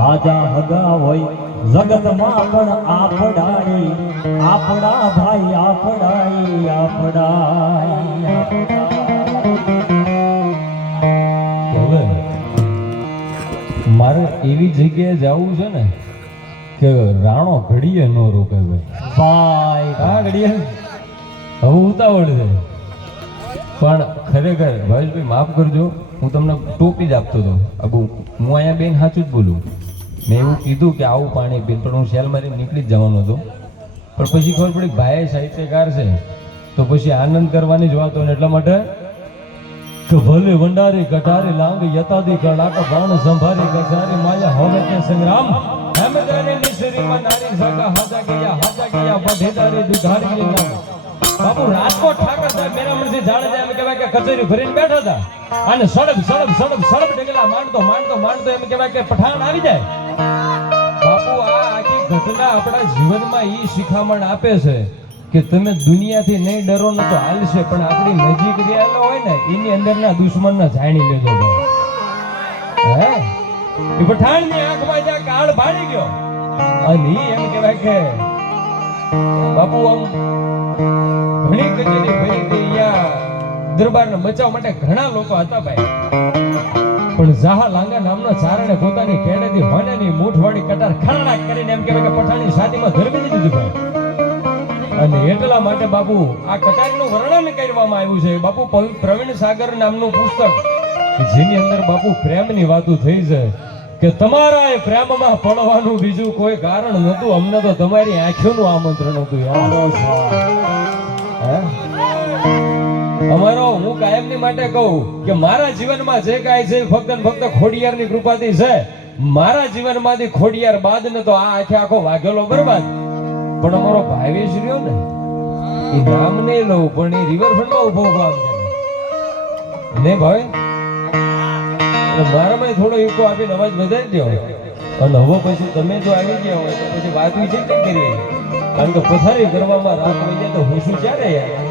રાજા હગા હોય જગતમાં પણ આપડાઈ આપડા ભાઈ આપડાઈ આપડા હવે મારે એવી જગ્યાએ જવું છે ને કે રાણો ઘડીએ ન રોકે ભાઈ હા ઘડીએ હવે ઉતાવળ છે પણ ખરેખર ભાવેશભાઈ માફ કરજો હું તમને ટોપી જ આપતો હતો અબુ હું અહીંયા બેન સાચું જ બોલું મેં એવું કીધું કે આવું પાણી પીને પણ હું સેલ મારી નીકળી જ જવાનો હતો પણ પછી ખબર પડી ભાઈ સાહિત્યકાર છે તો પછી આનંદ કરવાની જ વાત હોય ને એટલા માટે કે ભલે વંડારી કટારી લાંગ યતાદી કળાક બાણ સંભારી કચારી માયા હોવે કે સંગ્રામ હેમદારી નિસરીમાં નારી સાગા હાજા ગયા બધેદારી દુધારી નામ બાપુ રાજકોટ ઠાકર સાહેબ મેરા મનથી જાણે જાય એમ કહેવાય કે કચેરી ભરીને બેઠા હતા અને સડક ડગલા માંડતો એમ કહેવાય કે પઠાણ આવી જાય બાપુ આ આખી ઘટના આપણા જીવનમાં ઈ શિખામણ આપે છે કે તમે દુનિયાથી નહીં ડરો ને તો હાલશે પણ આપણી નજીક રહેલો હોય ને એની અંદરના દુશ્મનને જાણી લેજો હે એ પઠાણની આંખમાં જ્યાં કાળ ભાડી ગયો અને ઈ એમ કહેવાય કે બાપુ આમ ઘણી કચેરી ભરી હતી અહીંયા દરબારને બચાવવા માટે ઘણા લોકો હતા ભાઈ પણ જાહા લાંગા નામના ચારણે પોતાની કેડેથી હોનેની મૂઠવાડી કટાર ખરણાક કરીને એમ કહેવાય કે પઠાણની શાદીમાં ધરમી દીધું ભાઈ અને એટલા માટે બાપુ આ કટારીનું વર્ણન કરવામાં આવ્યું છે બાપુ પ્રવીણ સાગર નામનું પુસ્તક જેની અંદર બાપુ પ્રેમની વાતો થઈ છે કે તમારા એ પ્રેમમાં પડવાનું બીજું કોઈ કારણ નહોતું અમને તો તમારી આંખોનું આમંત્રણ હતું યાર અમારો હું કાયમની માટે કહું કે મારા જીવનમાં જે કાંઈ છે ફક્ત ખોડિયારની કૃપાથી છે મારા જીવનમાંથી ખોડિયાર બાદ ને તો આ આખો વાઘેલો બરબાદ પણ અમારો ભાવેશ રહ્યો ને એ નામ નહીં લઉં પણ એ રિવરફ્રન્ટમાં ઉભો કામ કરે ને ભાઈ મારામાં થોડો ઈકો આપીને અવાજ વધારી દો અને હવે પછી તમે જો આવી ગયા હોય તો પછી વાત વિશે કેમ કરી કારણ કે પથારી કરવામાં રાત હોય જાય તો હું શું ચાલે યાર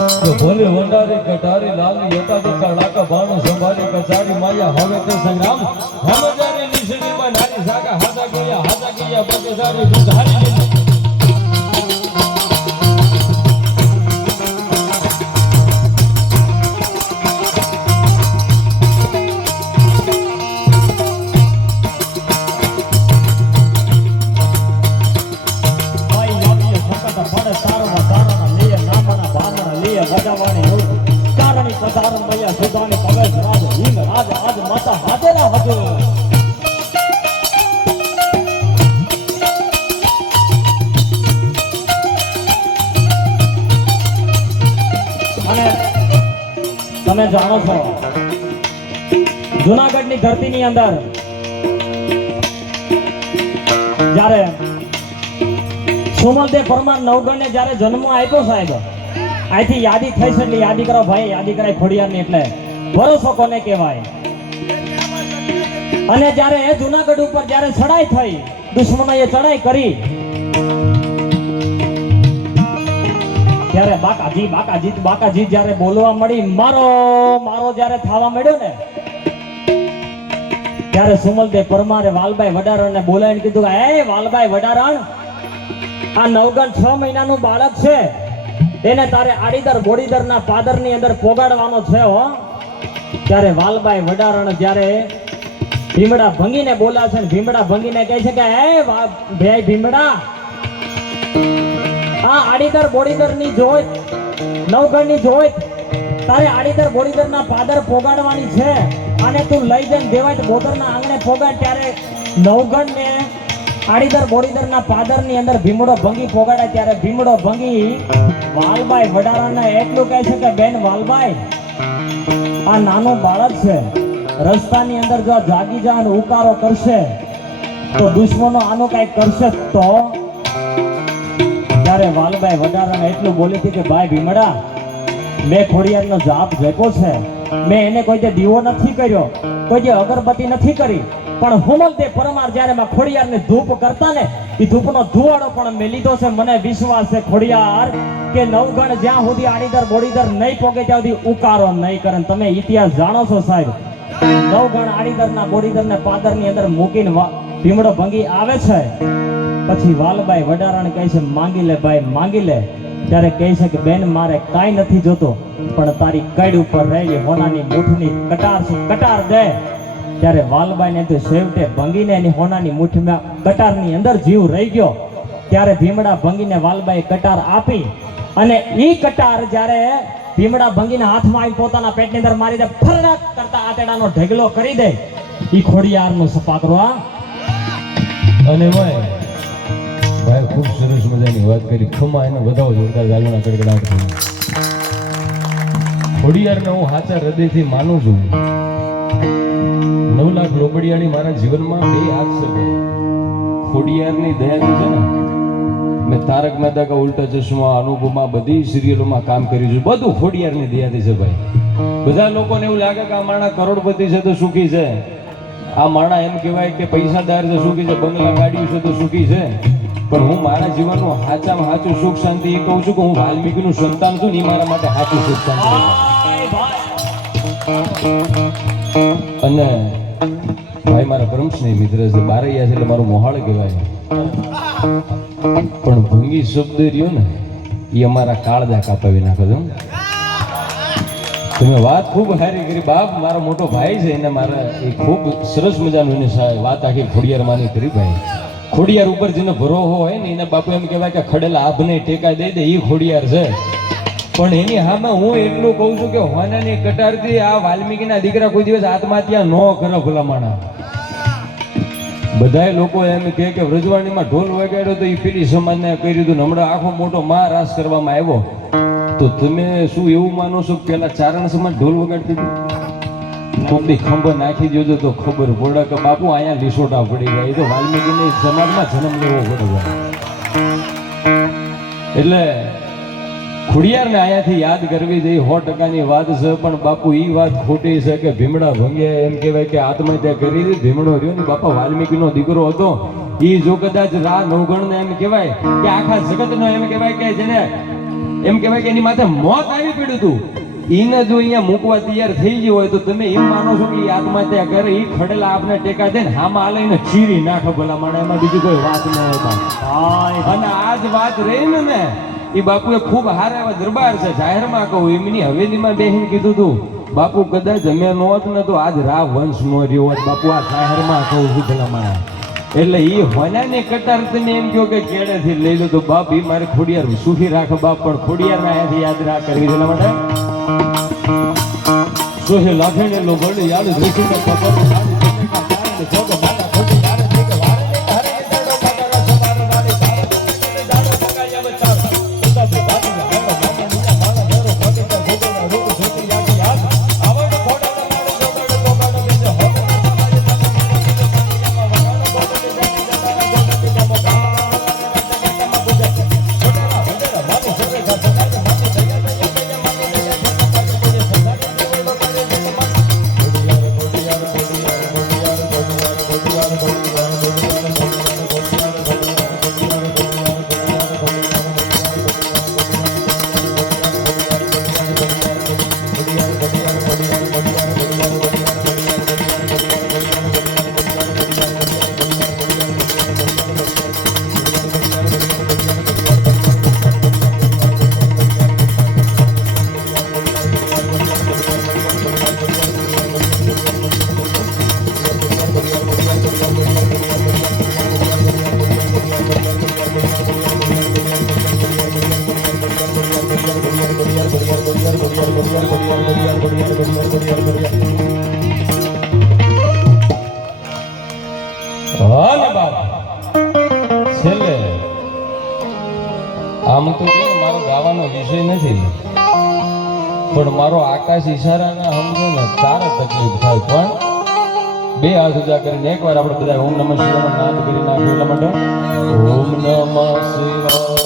તો ભલે વંડારી કટારી લાલી યતાદી કળાકા બાણ સંભારી કચારી માયા હવે તે સંગ્રામ હમજારી નિશરીમાં નારી સાગા હાજા ગયા બગેદારી દુધારી તમે જાણો છો જૂનાગઢની ધરતીની અંદર જ્યારે સુમલદેવ પરમાર નવગણને જ્યારે જન્મ આપ્યો સાહેબ અહીંથી યાદી થઈ છે એટલે યાદી કરો ભાઈ યાદી કરાય ખોડિયારની એટલે ભરોસો કોને કહેવાય અને જ્યારે એ જૂનાગઢ ઉપર જ્યારે ચડાઈ થઈ દુશ્મનોએ ચડાઈ કરી ત્યારે બાકાજી જ્યારે બોલવા મળી મારો જ્યારે થવા મળ્યો ને ત્યારે સુમલદેવ પરમારે વાલભાઈ વડારાને બોલાવીને કીધું કે હે વાલભાઈ વડારાણ આ નવગણ 6 મહિનાનું બાળક છે એને તારે આડીદર બોડીદરના પાદરની અંદર પોગાડવાનો છે હો ત્યારે વાલભાઈ વડારાણ જ્યારે ભીમડા ભંગીને બોલાવે છે ભીમડા ભંગીને કહે છે કે હે ભાઈ ભીમડા આ આડીદર બોડીદર ની જોત નવગણ ની જોત તારે આડીદર બોડીદર ના પાદર પોગાડવાની છે અને તું લઈ જઈને દેવાય બોદર ના આંગણે પોગાડ ત્યારે નવગણ ને આડીદર બોડીદર ના પાદર ની અંદર ભીમડો ભંગી પોગાડે ત્યારે ભીમડો ભંગી વાલભાઈ વડારાને એટલું કહે છે કે બેન વાલભાઈ આ નાનો બાળક છે રસ્તાની અંદર જો જાગી જાય અને ઉકારો કરશે તો દુશ્મનો આનો કઈ કરશે તો ત્યારે વાલભાઈ વડારાને એટલું બોલી હતી કે ભાઈ ભીમડા મેં ખોડિયારનો જાપ જોયો છે મેં એને કોઈ જે દીવો નથી કર્યો કોઈ જે અગરબત્તી નથી કરી પણ હુમલદેવ પરમાર જ્યારે માં ખોડિયારને ધૂપ કરતા ને એ ધૂપનો ધુવાડો પણ મેં લીધો છે મને વિશ્વાસ છે ખોડિયાર કે નવગણ જ્યાં સુધી આડીદર બોડીદર નહીં પોગે ત્યાં સુધી ઉકારો નહીં કરે તમે ઇતિહાસ જાણો છો સાહેબ નવગણ આડીદરના બોડીદરના પાદરની અંદર મૂકીને ભીમડો ભંગી આવે છે. પછી વાલબાઈ વડારાને કહે છે માંગી લે ભાઈ માંગી લે. ત્યારે કહે છે કે બેન મારે કાંઈ નથી જોતો, પણ તારી કડ ઉપર રહેલી હોનાની મૂઠની કટાર દે. ત્યારે વાલબાઈને તો છેવટે ભંગીને એની હોનાની મૂઠમાં કટારની અંદર જીવ રહી ગયો. ત્યારે ભીમડા ભંગીને વાલબાઈ કટાર આપી અને ઈ કટાર જ્યારે ભીમડા ભંગીના હાથમાં આવી પોતાના પેટની અંદર મારી દે, ફરક કરતા આતેડાનો ઢગલો કરી દે. ઈ ખોડિયારનું સપાકરો આ. અને ભાઈ ખૂબ સરસ મજાની વાત કરી. ખમા એને વધાવો જોરદાર ગાલોના કડકડાટ. ખોડિયારને હું સાચા હૃદયથી માનું છું. 9 લાખ લોબડિયાળી મારા જીવનમાં 2 હાથ છે. ખોડિયારની દયાથી છે ને મેં તારક મહેતા કા ઉલ્ટા ચશ્મા, અનુપમા બધી સિરિયલોમાં કામ કર્યું છે. બધું ખોડિયારની દયાથી છે ભાઈ. બધા લોકોને એવું લાગે કે આ માણા કરોડપતિ છે તો સુખી છે, આ માણા એમ કહેવાય કે પૈસાદાર છે સુખી છે, બંગલા ગાડીઓ છે તો સુખી છે. પણ હું મારા જીવનનું સાચામાં સાચું સુખ શાંતિ એ કહું છું કે હું વાલ્મીકીનું સંતાન છું ને એ મારા માટે સાચું સુખ શાંતિ. અને ભાઈ મારા પરમસ્નેહી મિત્ર છે, બારૈયા છે એટલે મારું મોહાળ કહેવાય. પણ ભંગી શબ્દ રહ્યો ને એ અમારા કાળજા કાપાવી નાખે છે. તમે વાત ખૂબ સારી કરી બાપ. મારો મોટો ભાઈ છે એને મારા એ ખૂબ સરસ મજાનું એને વાત આખી ખોડિયાર માની કરી ભાઈ. ખોડિયાર ઉપર જેનો ભરોસો હોય ને એને બાપુ એમ કહેવાય કે ખડેલા આભને ટેકા દઈ દે એ ખોડિયાર છે. પણ એની સામે હું એટલું કહું છું કે હોનાની કટારથી આ વાલ્મીકીના દીકરા કોઈ દિવસ આત્મહત્યા ન કરે ભલામણા. બધાય લોકો એમ કહે કે વ્રજવાણીમાં ઢોલ વગાડ્યો તો એ પેલી સમાજને કર્યું હતું, હમણાં આખો મોટો મહારાસ કરવામાં આવ્યો. તો તમે શું એવું માનો છો કે પેલા ચારણ સમાજ ઢોલ વગાડતી હતી? કોકની ખંભ નાખી દેજો તો ખબર પડે કે બાપુ અહીંયા લીસોટા પડી ગયા. એ તો વાલ્મીકીની સમાજમાં જન્મ લેવો પડે. એટલે ખોડિયારને અહીંયાથી યાદ કરવી જોઈએ 100%ની વાત છે. પણ બાપુ એ વાત ખોટી છે કે ભીમડા ભંગ્યા એમ કહેવાય કે આત્મહત્યા કરી હતી. ભીમડો રહ્યો ને બાપા વાલ્મીકીનો દીકરો હતો. એ જો કદાચ નવગણને એમ કહેવાય કે આખા જગતનો એમ કહેવાય કે જેને એમ કહેવાય કે એની માથે મોત આવી પડ્યું હતું, એને જો અહીંયા મૂકવા તૈયાર થઈ ગયો હોય તો તમે એમ માનો છો કે એ આત્મહત્યા કરે? એ ખડેલા આપને ટેકા દે ને હામાં આલીને ચીરી નાખે ભલા માણે. એમાં બીજી કોઈ વાત ન હતા. અને આ જ વાત રહી ને એ બાપુએ ખૂબ હારા એવા દરબાર છે જાહેરમાં કહું એમની હવેલીમાં બેહીને કીધું હતું બાપુ કદાચ અમે ન હોત ને તો આજ રાવ વંશ નો રહ્યો હોત. બાપુ આ જાહેરમાં કહું છું ભલા માણે. એટલે એ હોનાની કટાર તમે એમ કહો કે કેળેથી લઈ લો તો બાપ એ મારે ખોડિયાર સુખી રાખે બાપ. પણ ખોડિયારના અહીંયાથી યાદ રાખ કરવી છે માટે સોહે લાખેને લો બળ યાદ રીસીને ખબર છેલ્લે આમ તો કે મારો ગાવાનો વિષય નથી, પણ મારો આકાશ ઈશારાના સમજો ને તારે તકલીફ થાય. પણ 2 હાથ ઊંચા કરીને એકવાર આપણે બધા ઓમ નમઃ શિવાય નાદ કરી નાખ્યું. એટલા માટે ઓમ નમઃ શિવાય.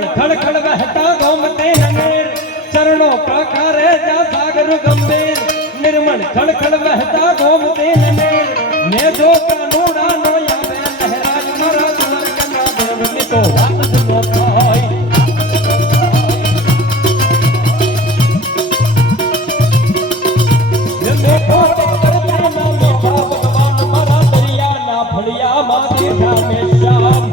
निर्मल खड़खड़ बहता गोमते ननेर चरणों प्रकारे जा सागर गंभीर निर्मल खड़खड़ बहता गोमते ननेर ने जो कानूना नो या बे लहराज मरा दुलर कना देव ने तो बात सुनो थाई ये देखो करते ना नो भगवान मरा दरिया ना फड़िया माते में श्याम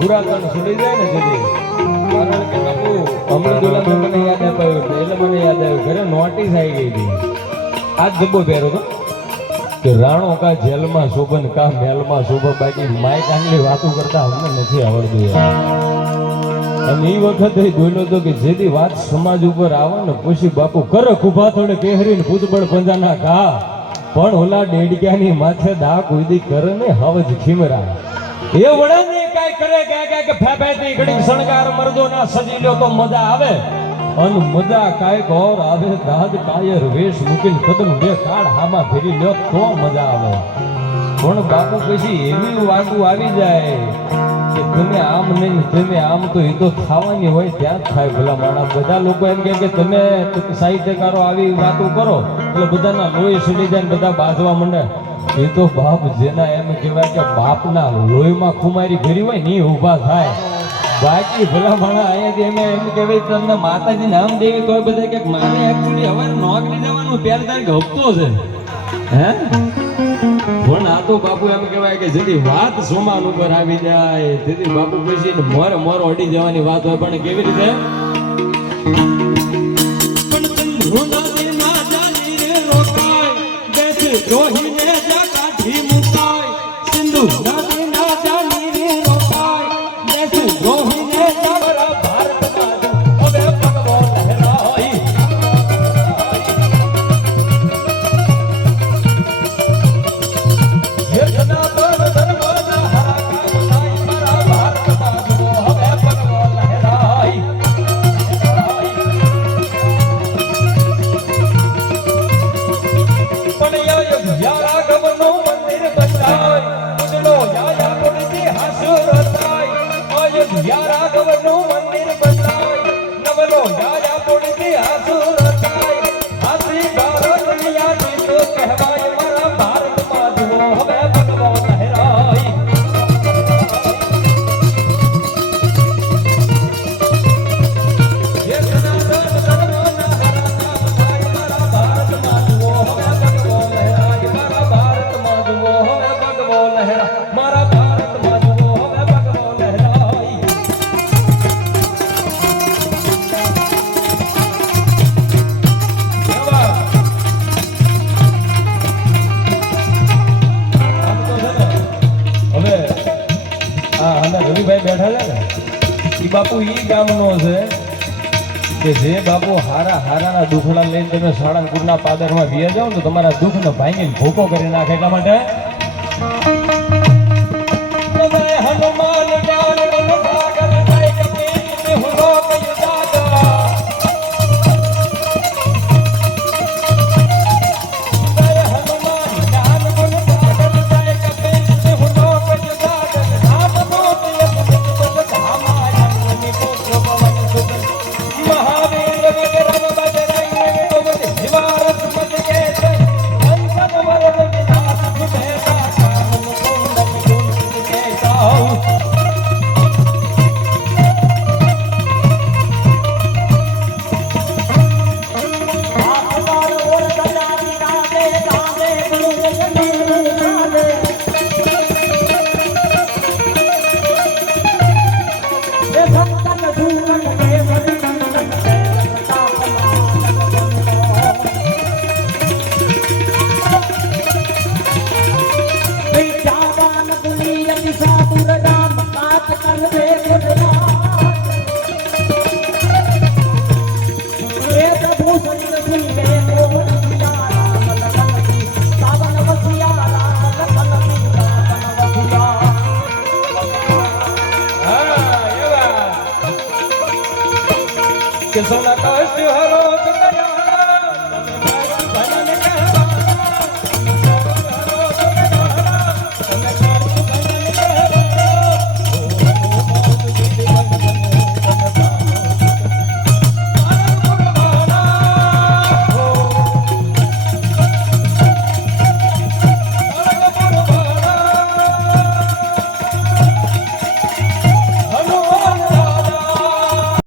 હુરાકણ છોડી જાય ને જલ્દી કારણ કે બાપુ હમણાં દુલા મને યાદ આપ્યું એટલે મને યાદ આવ્યું ઘરે નોટિસ આવી ગઈ હતી આજ જબ્બો પહેરો તો કે રાણો કા જેલમાં શોભન કા મહેલમાં શોભા બાકી માય કાંગલી વાતો કરતા અમને નથી આવડતું અને એ વખતે બોલ્યો તો કે જેથી વાત સમાજ ઉપર આવે ને પછી બાપુ કરે કુભા થોડે પહેરીને ભૂતબળ પંજાના ઘા પણ ઓલા ડેડક્યાની માથે દા કોઈ કરે ને હવજ ખીમરા એ વડાને કાઈ કરે કે ફેફેતી ઘડી શણગાર મર્દો ના સજી લ્યો તો મજા આવે અન મજા કાઈ ગોર આવે દાદ કાયર વેશ મૂકીને કદમ બે કાળ હામાં ફેરી લ્યો તો મજા આવે પણ બાપુ પછી એવી વાતો આવી જાય કે તમે આમ નહીં તમે આમ તો એ તો થવાની હોય ત્યાં જ થાય ભલા માણા બધા લોકો એમ કે તમે સાહિત્યકારો આવી વાતો કરો એટલે બધાના લોહી સડી જાય ને બધા બાંધવા માંડે એ તો બાપ જેના એમ કહેવાય કે બાપના લોહીમાં ખુમારી ભરી હોય ને ઊભા થાય બાકી ભલા માણા અહીંયાથી એમ કહેવાય તમને માતાજી નામ દેવી તો બધા કે મારે એકચ્યુઅલી હવે નોકરી જવાનું 1 તારીખ હપ્તો છે હે પણ આ તો બાપુ એમ કહેવાય કે જેથી વાત સોમાન ઉપર આવી જાય તેથી બાપુ પછી મોર અડી જવાની વાત હોય પણ કેવી રીતે રોહિને જા કાઢી મુકાય સિંધુ નદી ના જાની રે રોકાય દેસુ રોહિને જાવરા ભારત માં હવે પગવો લહેરાઈ ये सदा पर धर्मना हाका बुलाई मारा भारत માં હવે પગવો લહેરાઈ યારા ગમનો મંદિર બંધાય ઉજળો યાયા પડતી હાસુરતાય યારા ગમનો મંદિર બંધાય નવલો યાયા પડતી હાસુરતાય હાસી ભારત યાદી તો કહેવાય મારા ભારતમાં જુઓ હવે ભગવો લહેરાય ये सनातन धर्मना हाका बुलाई मारा भारतમાં જુઓ હવે ભગવો લહેરાય મારા ભારતમાં જુઓ હવે ભગવો લહેરાય મારા ભારતમાં જુઓ હવે ભગવો લહેરાય હવે અમે રવિભાઈ બેઠા છે ને એ બાપુ ઈ ગામનો છે કે જે બાપુ હારાના દુખડા લઈને તમે સાળંગપુરના પાદરમાં વ્યા જાઓ તો તમારા દુઃખને ભાંગીને ભૂકો કરી નાખે એટલા માટે હનુમાન જ્ઞાન મન સાગર જાય કપીર હુલો કય દાદા હનુમાન જ્ઞાન મન સાગર જાય કપીર હુલો કય દાદા નામ મોતી અપવિત્ર ધામાયા ની પુત્ર પવન સુત મહાવીર વિક્રમ બજરંગ તુમ જીવારત મત કે અંસન વરદ વિનાશ સુભેતા કામન કુંડન ગુણ કે સાઉ આપનાર ઓર કલાની રાતે ગામે ગુરુ જગને રાતે એ સંતન ધૂમન કે સદનંદન કે વિદ્યાવાન દુનિયતિ સાતુર રામ કાત કરવે ગુણરામ એ પ્રભુ સંત સુને મોહન સિયા રામ લખન કી સાવન વસિયા રામ લખન કી સાવન વસિયા હા એવા કે સોના